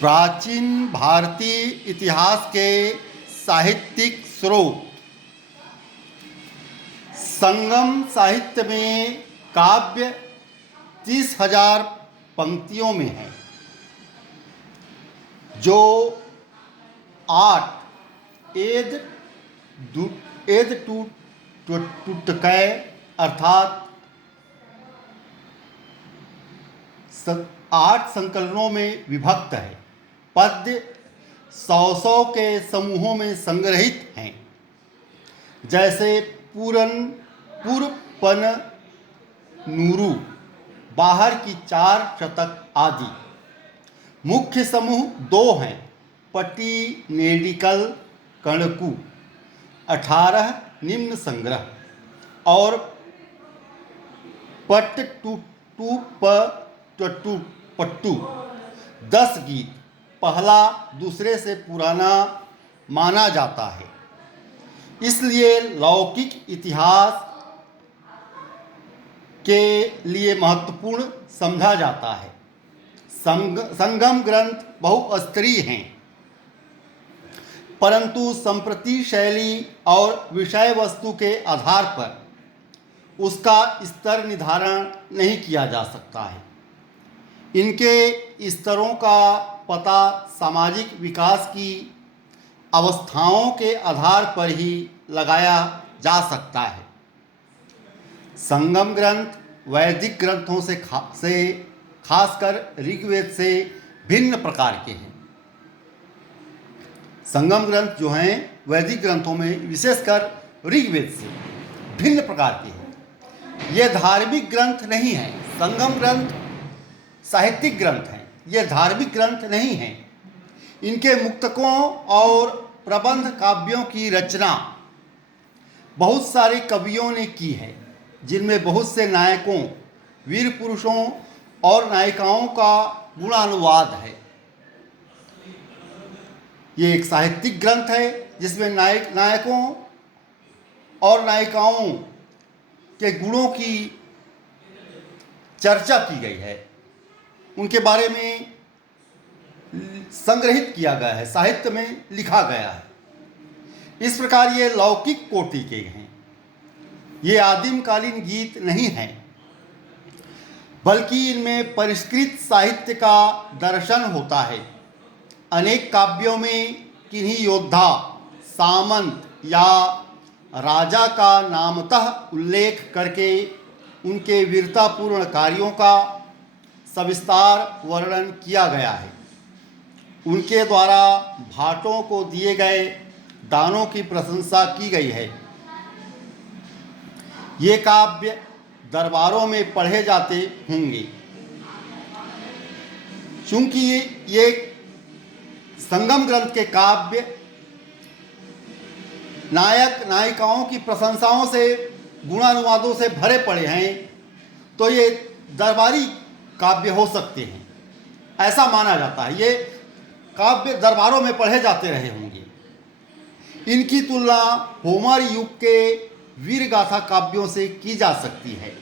प्राचीन भारतीय इतिहास के साहित्यिक स्रोत। संगम साहित्य में काव्य 30,000 पंक्तियों में है, जो 8 एद टूटकय अर्थात 8 संकलनों में विभक्त है। पद्य 100 के समूहों में संग्रहित हैं, जैसे पूर्पन नूरू, बाहर की 4 शतक आदि। मुख्य समूह 2 हैं, पटी नेडिकल कणकु 18 निम्न संग्रह और पट्टू 10 गीत। पहला दूसरे से पुराना माना जाता है, इसलिए लौकिक इतिहास के लिए महत्वपूर्ण समझा जाता है। संगम ग्रंथ बहुस्तरीय हैं, परंतु संप्रति शैली और विषय वस्तु के आधार पर उसका स्तर निर्धारण नहीं किया जा सकता है। इनके स्तरों का पता सामाजिक विकास की अवस्थाओं के आधार पर ही लगाया जा सकता है। संगम ग्रंथ वैदिक ग्रंथों से खासकर ऋग्वेद से भिन्न प्रकार के हैं। संगम ग्रंथ जो हैं वैदिक ग्रंथों में विशेषकर ऋग्वेद से भिन्न प्रकार के हैं। ये धार्मिक ग्रंथ नहीं हैं। संगम ग्रंथ साहित्यिक ग्रंथ हैं, ये धार्मिक ग्रंथ नहीं हैं। इनके मुक्तकों और प्रबंध काव्यों की रचना बहुत सारे कवियों ने की है, जिनमें बहुत से नायकों, वीर पुरुषों और नायिकाओं का गुणानुवाद है। ये एक साहित्यिक ग्रंथ है जिसमें नायकों और नायिकाओं के गुणों की चर्चा की गई है, उनके बारे में संग्रहित किया गया है, साहित्य में लिखा गया है। इस प्रकार ये लौकिक कोटि के हैं, ये आदिमकालीन गीत नहीं हैं, बल्कि इनमें परिष्कृत साहित्य का दर्शन होता है। अनेक काव्यों में किन्हीं योद्धा, सामंत या राजा का नामतः उल्लेख करके उनके वीरतापूर्ण कार्यों का सविस्तार वर्णन किया गया है। उनके द्वारा भाटों को दिए गए दानों की प्रशंसा की गई है। ये काव्य दरबारों में पढ़े जाते होंगे। चूंकि ये संगम ग्रंथ के काव्य नायक नायिकाओं की प्रशंसाओं से, गुणानुवादों से भरे पड़े हैं, तो ये दरबारी काव्य हो सकते हैं, ऐसा माना जाता है। ये काव्य दरबारों में पढ़े जाते रहे होंगे। इनकी तुलना होमर युग के वीर गाथा काव्यों से की जा सकती है,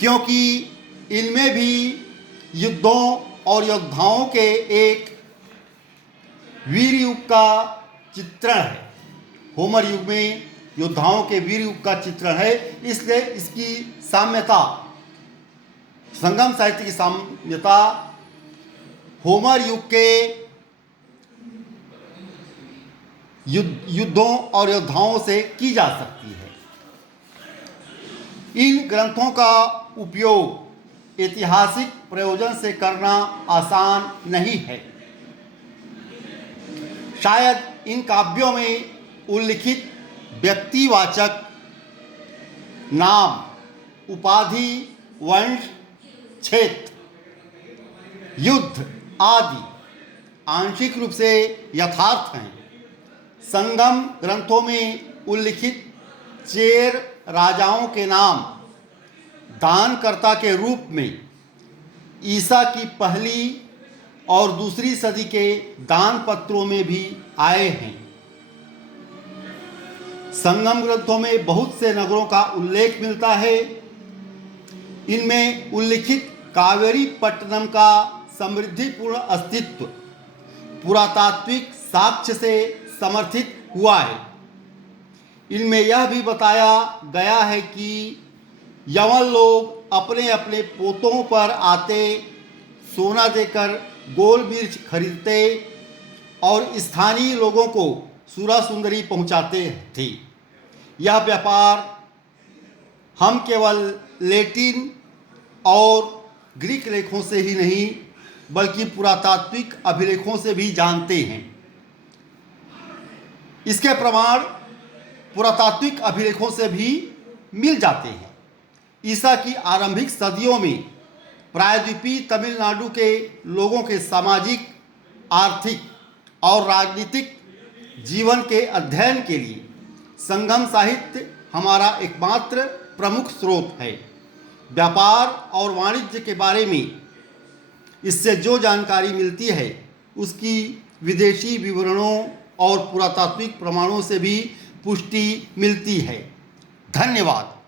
क्योंकि इनमें भी युद्धों और योद्धाओं के एक वीर युग का चित्रण है। होमर युग में योद्धाओं के वीर युग का चित्रण है, इसलिए इसकी साम्यता, संगम साहित्य की साम्यता होमर युग के युद्धों और योद्धाओं से की जा सकती है। इन ग्रंथों का उपयोग ऐतिहासिक प्रयोजन से करना आसान नहीं है। शायद इन काव्यों में उल्लिखित व्यक्तिवाचक नाम, उपाधि, वंश, क्षेत्र, युद्ध आदि आंशिक रूप से यथार्थ हैं। संगम ग्रंथों में उल्लिखित चेर राजाओं के नाम दानकर्ता के रूप में ईसा की पहली और दूसरी सदी के दान पत्रों में भी आए हैं। संगम ग्रंथों में बहुत से नगरों का उल्लेख मिलता है। इनमें उल्लिखित कावेरी पट्टनम का समृद्धिपूर्ण अस्तित्व पुरातात्विक साक्ष्य से समर्थित हुआ है। इनमें यह भी बताया गया है कि यवन लोग अपने अपने पोतों पर आते, सोना देकर गोल मिर्च खरीदते और स्थानीय लोगों को सूरा सुंदरी पहुंचाते थे। यह व्यापार हम केवल लैटिन और ग्रीक लेखों से ही नहीं बल्कि पुरातात्विक अभिलेखों से भी जानते हैं। इसके प्रमाण पुरातात्विक अभिलेखों से भी मिल जाते हैं। ईसा की आरंभिक सदियों में प्रायद्वीपीय तमिलनाडु के लोगों के सामाजिक, आर्थिक और राजनीतिक जीवन के अध्ययन के लिए संगम साहित्य हमारा एकमात्र प्रमुख स्रोत है। व्यापार और वाणिज्य के बारे में इससे जो जानकारी मिलती है उसकी विदेशी विवरणों और पुरातात्विक प्रमाणों से भी पुष्टि मिलती है। धन्यवाद।